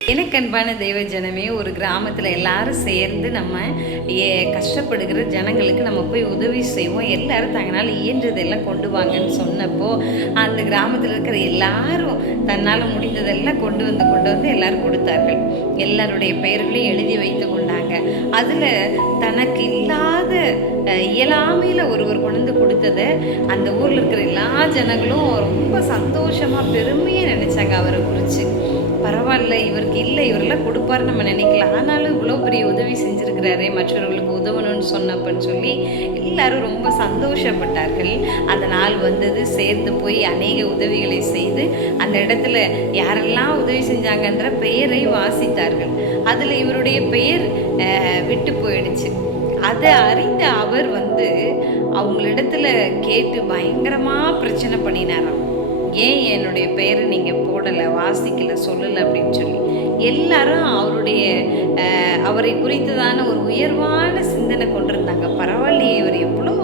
எனக்கு அன்பான தெய்வ ஜனமே, ஒரு கிராமத்தில் எல்லாரும் சேர்ந்து நம்ம கஷ்டப்படுகிற ஜனங்களுக்கு நம்ம போய் உதவி செய்வோம். எல்லாரும் தங்களால் இயன்றதெல்லாம் கொண்டு வாங்கன்னு சொன்னப்போ, அந்த கிராமத்தில் இருக்கிற எல்லாரும் தன்னால் முடிந்ததெல்லாம் கொண்டு வந்து எல்லாரும் கொடுத்தார்கள். எல்லாருடைய பெயர்களையும் எழுதி வைத்து கொண்டாங்க. அதில் தனக்கு இல்லாத இயலாமையில் ஒருவர் கொண்டு கொடுத்ததை அந்த ஊரில் இருக்கிற எல்லா ஜனங்களும் ரொம்ப சந்தோஷமாக பெருமையாக நினச்சாங்க அவரை குறித்து. பரவாயில்ல, இவருக்கு இல்லை, இவரெல்லாம் கொடுப்பாரு நம்ம நினைக்கலாம், ஆனாலும் இவ்வளோ பெரிய உதவி செஞ்சுருக்கிறாரே, மற்றவர்களுக்கு உதவணும்னு சொன்னப்பன்னு சொல்லி எல்லாரும் ரொம்ப சந்தோஷப்பட்டார்கள். அந்த நாள் வந்தது, சேர்ந்து போய் அநேக உதவிகளை செய்து அந்த இடத்துல யாரெல்லாம் உதவி செஞ்சாங்கன்ற பெயரை வாசித்தார்கள். அதில் இவருடைய பெயர் விட்டு போயிடுச்சு. அதை அறிந்த அவர் அவங்களிடத்துல கேட்டு பயங்கரமாக பிரச்சனை பண்ணினாராம். ஏன் என்னுடைய பெயரை நீங்கள் போடலை, வாசிக்கலை, சொல்லலை அப்படின்னு சொல்லி எல்லாரும் அவரை குறித்ததான ஒரு உயர்வான சிந்தனை கொண்டிருந்தாங்க. பரவாயில்லையே, இவர் எவ்வளோ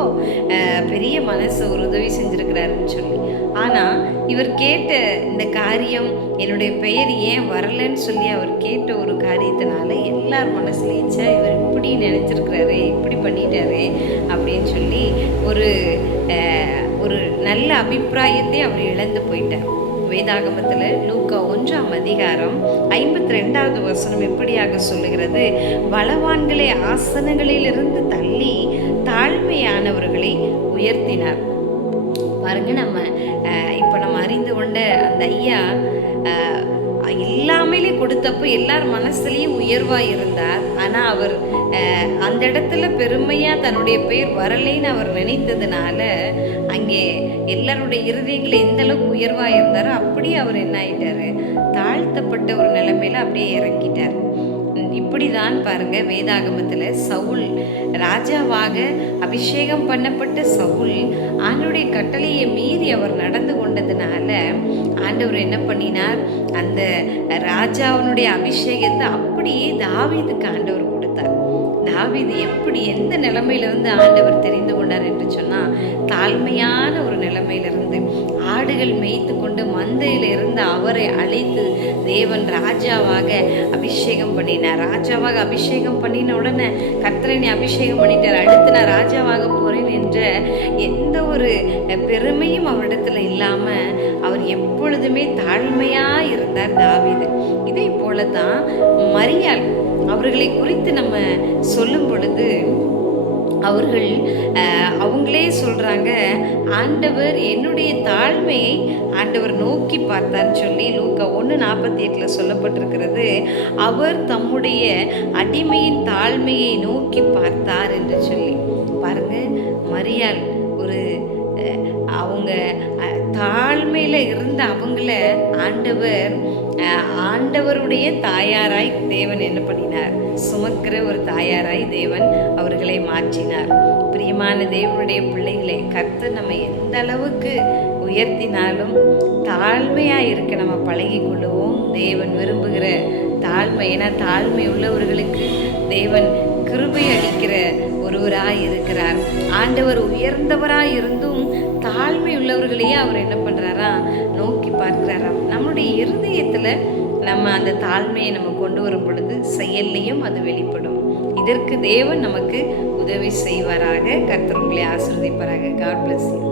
பெரிய மனசு, ஒரு உதவி செஞ்சுருக்கிறாருன்னு சொல்லி. ஆனால் இவர் கேட்ட இந்த காரியம், என்னுடைய பெயர் ஏன் வரலன்னு சொல்லி அவர் கேட்ட ஒரு காரியத்தினால எல்லார் மனசுலேயும் இவர் இப்படி நினச்சிருக்கிறாரு, இப்படி பண்ணிட்டாரு அப்படின்னு சொல்லி ஒரு நல்ல அபிப்பிராயத்தை அவர் இழந்து போயிட்டார். வேதாகமத்தில் லூக்கா 1ஆம் அதிகாரம் 52வது வசனம் இப்படியாக சொல்லுகிறது: பலவான்களை ஆசனங்களிலிருந்து தள்ளி தாழ்மையானவர்களை உயர்த்தினார். பாருங்க, இப்போ நம்ம அறிந்து கொண்ட அந்த ஐயா எல்லாமே கொடுத்தப்போ எல்லார் மனசுலேயும் உயர்வாக இருந்தார். ஆனால் அவர் அந்த இடத்துல பெருமையாக தன்னுடைய பெயர் வரலைன்னு அவர் நினைத்ததுனால அங்கே எல்லாருடைய இருதயங்கள் எந்த அளவுக்கு உயர்வாக இருந்தாரோ அப்படியே அவர் என்ன ஆயிட்டார், தாழ்த்தப்பட்ட ஒரு நிலைமையில அப்படியே இறங்கிட்டார். இப்படி தான் பாருங்க, வேதாகமத்தில் சவுல் ராஜாவாக அபிஷேகம் பண்ணப்பட்ட சவுல் ஆண்டவருடைய கட்டளையை மீறி அவர் நடந்து கொண்டதுனால ஆண்டவர் என்ன பண்ணினார், அந்த ராஜாவினுடைய அபிஷேகத்தை அப்படியே தாவீதுக்கு ஆண்டவர் கொடுத்தார். தாவீது எப்படி எந்த நிலைமையிலிருந்து ஆண்டவர் தெரிந்து கொண்டார் என்று சொன்னால், தாழ்மையான ஒரு நிலைமையிலிருந்து ஆடுகள் மேய்த்து கொண்டு மந்தையில் இருந்து அவரை அழைத்து தேவன் ராஜாவாக அபிஷேகம் பண்ணினார். ராஜாவாக அபிஷேகம் பண்ணின உடனே கர்த்தரை அபிஷேகம் பண்ணிட்டார், அடுத்து நான் ராஜாவாக போகிறேன் என்ற எந்த ஒரு பெருமையும் அவரிடத்துல இல்லாமல் அவர் எப்பொழுதுமே தாழ்மையாக இருந்தார் தாவீது. இதே போல தான் மரியாள் அவர்களை குறித்து நம்ம சொல்லும் பொழுது அவங்களே சொல்கிறாங்க, ஆண்டவர் என்னுடைய தாழ்மையை ஆண்டவர் நோக்கி பார்த்தான்னு சொல்லி லூக்கா 1:48 சொல்லப்பட்டிருக்கிறது. அவர் தம்முடைய அடிமையின் தாழ்மையை நோக்கி பார்த்தார் என்று சொல்லி. பாருங்க, மரியாள் அவங்க தாழ்மையில் இருந்த அவங்கள ஆண்டவருடைய தாயாராய் தேவன் என்ன பண்ணினார், சுமக்கிற ஒரு தாயாராய் தேவன் அவர்களை மாற்றினார். பிரியமான தேவனுடைய பிள்ளைகளே, கர்த்தர் நம்ம எந்த அளவுக்கு உயர்த்தினாலும் தாழ்மையாக இருக்க நம்ம பழகி கொள்ளுவோம். தேவன் விரும்புகிற தாழ்மை, ஏன்னா தாழ்மை உள்ளவர்களுக்கு தேவன் கிருபை அளிக்கிற ஒருவராய் இருக்கிறார். ஆண்டவர் உயர்ந்தவராய் இருந்தும் தாழ்மை உள்ளவர்களையே அவர் என்ன பண்ணுறாரா, நோக்கி பார்க்கிறாராம். நம்முடைய இருதயத்தில் நம்ம அந்த தாழ்மையை நம்ம கொண்டு வரும் பொழுது செயல்லையும் அது வெளிப்படும். இதற்கு தேவன் நமக்கு உதவி செய்வாராக. கர்த்தர் உங்களை ஆசீர்வதிப்பாராக. God bless you.